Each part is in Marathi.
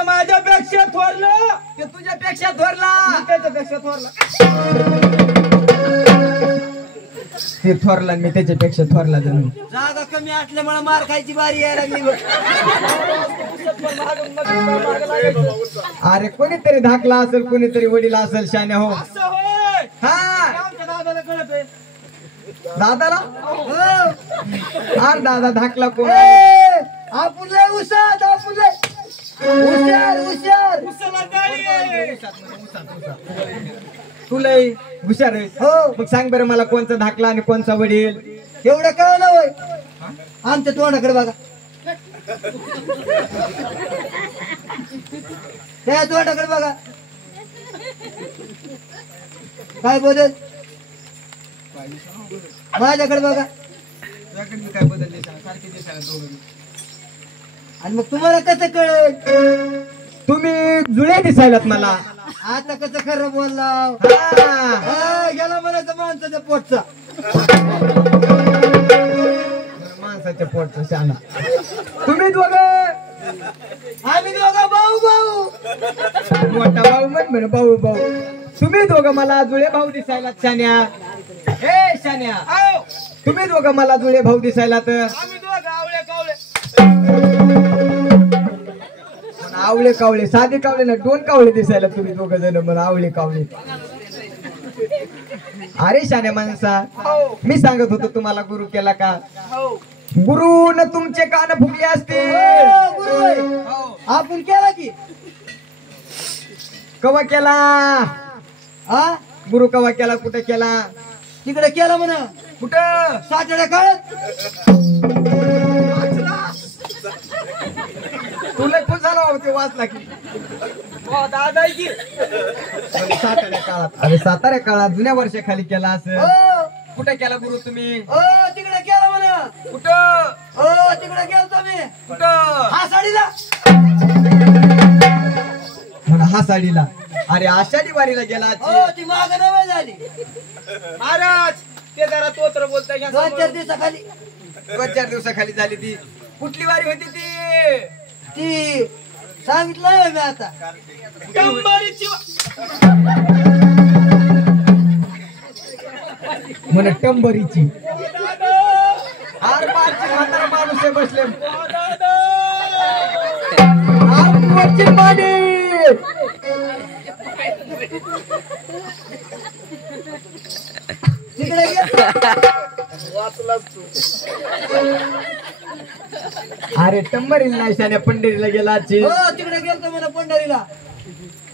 ते माझ्यापेक्षा थोरलं, ते तुझ्यापेक्षा थोरला, त्याच्यापेक्षा थोरला. ते थोरला मी त्याच्यापेक्षा थोरला जणू. जागा कमी असल्यामुळे मार खायची बारी यायला लागली बघ. अरे कोणीतरी धाकला असेल, कोणीतरी वडील असेल शान्या हो. असं होय. हा आमच्या दादाला कळतंय. दादाला अरे दादा धाकला कोण? आपण लय हुशार, आपण लय हुशार हुशार. उसाला गाडी आहे. तू लय हुशार आहे. हो मग सांग बरं मला कोणचा धाकला आणि कोणचा वडील? एवढं कळलं होय. आमच्या तोंडाकडे बघा, त्या तोंडाकडे बघा. काय बोलत? माझ्याकडे बघा. काय बदलले सारखे दिसायला दोघं. आणि मग तुम्हाला कसं कळेल? तुम्ही जुळे दिसायलात मला. आता कसं खरं बोलला? हा. गेला म्हणायचं माणसाच्या पोटचा. माणसाच्या पोटचा शाना. तुम्ही दोघं, आम्ही दोघं भाऊ भाऊ. मोठा भाऊ म्हण भाऊ भाऊ. तुम्ही दोघं मला जुळे भाऊ दिसायला शान्या. हे शान्या, आओ, तुम्ही दोघं मला जुळे भाऊ दिसायला तर आम्ही दोघं आवळे कावळे. आवळे कावळे, साधे कावळे ना, दोन कावळे दिसायला तुम्ही दोघं जण मला आवळे कावळे. अरे शान्या माणसा, हो मी सांगत होतो तुम्हाला गुरु केला का? हो. गुरु न तुमचे कान फुगले असते. हो, गुरु आहे. हो. आपण केला की कवा केला? हा गुरु कवा केला? कुठे केला? तिकडे केला म्हणा. कुठं? साठड्या काळात. तुला खूप झाला होते वाचला की हो, दादा आहे की. साताऱ्या काळात. अरे साताऱ्या काळात जुन्या वर्षाखाली केला असं. हो कुठे केला गुरु तुम्ही? हो तिकडे केला म्हणा. कुठं? हो तिकडे गेलतो मी. कुठं? हा साडीला. म्हणा हा साडीला. अरे आषाढी वारीला गेला हो आजची. ती माग नव्हे झाली. महाराज ते जरा तोत्र बोलताय का? 2-4 दिवसाखाली 2-4 दिवसाखाली झाली ती. कुठली वारी होती ती? ती सांगितलं मी आता. कंबारीची म्हणे टंबरीची. दादा, आर पारची म्हातारा माणूस आहे बसले. दादा. वरची माडी. तिकडे गेलो. अरे टंबरीला नाही शान्या, पंढरीला गेला आजची. हो तिकडे गेलतो म्हणा पंढरीला.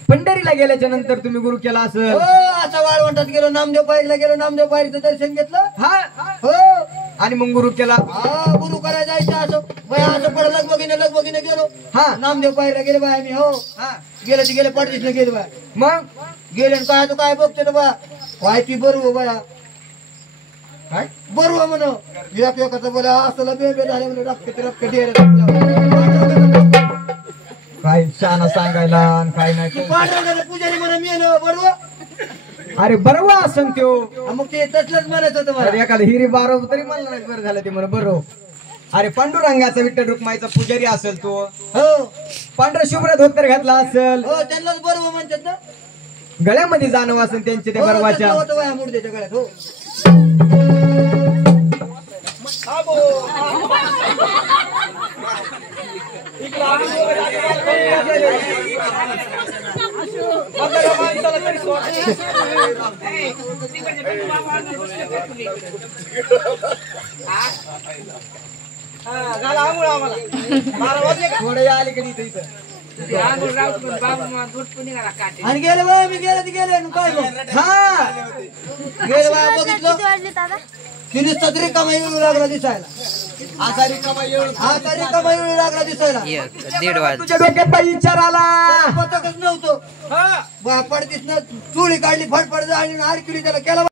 पंढरीला गेल्याच्या नंतर तुम्ही गुरु केला हो असेल. असा वाळवंटात गेलो, नामदेव पायरीला गेलो, नामदेव पायरीचं दर्शन घेतलं. हा. हो आणि मग गुरु केला. हा गुरु करायला जायचं असं बाय, असं पडलं लगबगीने गेलो. हा. नामदेव पायरीला गेले बाय आम्ही. हो हा. गेले ते गेले पडतीस गेले बाय. मग गेले आणि काय तू काय बघते ना बा, काय ती बरोबर बाया काय? बरोबर म्हण. एक एकाचं बोला असं बेबे झाले म्हणून रक्त डेर. काय शाना सांगायला आणि काय नाही ते. पांढरा पुजारी म्हणा मी बरोबर. अरे बरोबर असं त्यो. मग ते तसलंच म्हणायचं होतं मला. अरे एखादा हिरी बारो तरी मला नाही बरं झालं ते म्हणा बरोबर. अरे पांडुरंगाचा विठ्ठल रुक्माईचा पुजारी असेल तो. हो पांढरा शुभ्र धोतर घातला असेल. हो त्यांनाच बरोबर म्हणतात ना. गळ्यामध्ये जाणव असेल त्यांचे त्या हो, बरोबाच्या. तसलं होतं बाया मूर्तीच्या गळ्यात. हो झाला आंघोळ आम्हाला. 12 वाजले का? थोडं या अलीकडे इथं इथं. आणि गेले बाय मी गेले ते गेले आणि काय बघ. हा. गेले बाय बघितलं तिने सदरी कमाई येऊ लागला दिसायला. असा रिकामा येऊन हा तरी कमाई येऊ लागला दिसायला. 1:30 वाजता. तुझ्या डोक्यात बाई विचार आला. पतकच नव्हतं. हा. पडतीस ना चुळी काढली फडफड आणि आडकिडी त्याला केला.